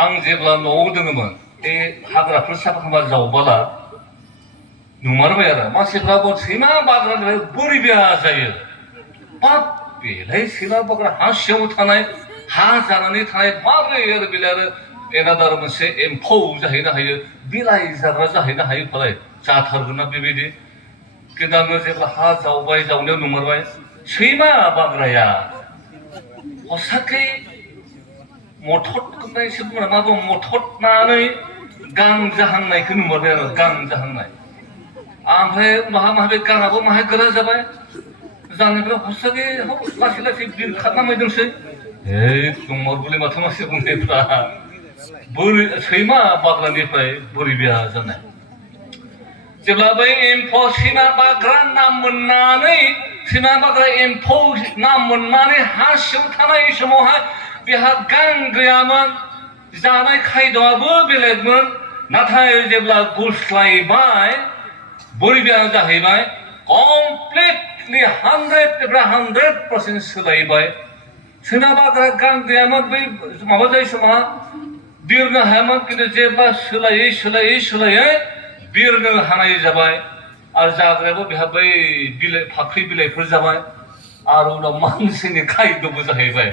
आं जेब्ला न'आव दोङोमोन बे हाग्राफोर साफा खालामना जावबाला नुमारबाय आरो मानसिफ्रा सैमा बाग्रानिफ्राय बोरै बेहा जायो बाब बेलाय सैमा बाग्रा हा सिङाव थानाय हा जानानै थानाय माब्रै आरो बेलाय आरो एनादार मोनसे एम्फौ जाहैनो हायो बिलाइ जाग्रा जाहैनो हायो फालाय जाथारगोन ना बेबायदि खिन्थु आङो जेब्ला हा जावबाय जावनायाव नुमारबाय सैमा बाग्राया हसाखै मथद होननायसो बुङो मा बुङो मथदनानै गां जाहांनायखौ नुमारबाय आरो गां जाहांनाय ओमफ्राय माहा बे गाङाबो माहाय गोरा जाबाय जानायफ्रा हसाखै लासै लासै बिरखारना मैदोंसै दंमारगौलै माथो मानसि बुंनायफ्रा बोरै सैमा बाग्रानिफ्राय बोरै बेहा जानाय जेब्ला बै एम्फौ सैमा बाग्रा नाम मोननानै सैमा बाग्रा एम्फौ नाम मोननानै हा सिङाव थानाय समावहाय बेहा गां गैयामोन जानाय खायद'आबो बेलेगमोन नाथाय जेब्ला गुस्लायबाय बोरै बेहा जाहैबाय कमप्लिटलि 100% सोलायबाय सैमा बाग्रा गां गैयामोन बै माबा जाय समाव बिरनो हायामोन खिन्थु जेब्ला सोलायै बिरनो हानाय जाबाय आरो जाग्रायाबो बेहा बै बिलाइ फाख्रि बिलाइफोर जाबाय आरो उनाव मानसिनि खायद'बो जाहैबाय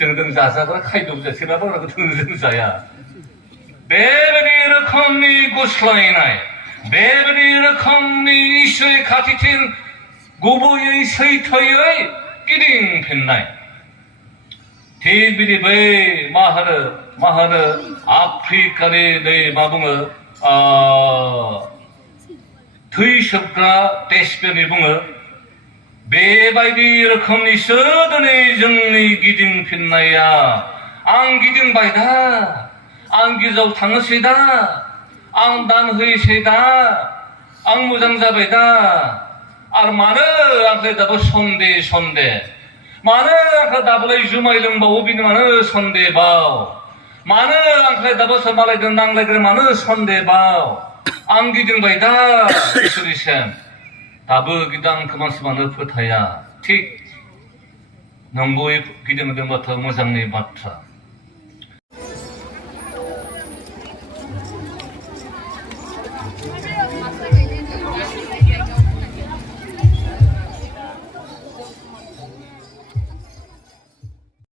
जों जाजाग्रा खायद'बो सैमा बाग्राखौ जों जाया बेबायदि रोखोमनि गुस्लायनाय बेबायदि रोखोमनि इसोरनि खाथिथिं गुबैयै सैथोयै गिदिंफिननाय थिग बिदि बै मा होनो आफ्रिकानि नै मा बुङो थै सोबग्रा टेस्टफोरनि बुङो बेबायदि रोखोमनिसो दिनै जोंनि गिदिंफिननाया आं गिदिंबाय दा आं गिर्जायाव थांनोसै दा आं दान होयोसै दा आं मोजां जाबाय दा आरो मानो आंखौ दाबो सन्देह मानो आंखौ दाबोलाय जुमाय लोंबावो बिनो मानो सन्देह बाव मानो आंखौ दाबो मालायजों नांलायग्रा मानो सन्देह बाव आं गिदिंबाय दा इसोरनिसिम दाबो आंखौ मानसिफ्रानो फोथाया थिग नंगौयै गिदिंदोंबाथ' मोजांनि बाथ्रा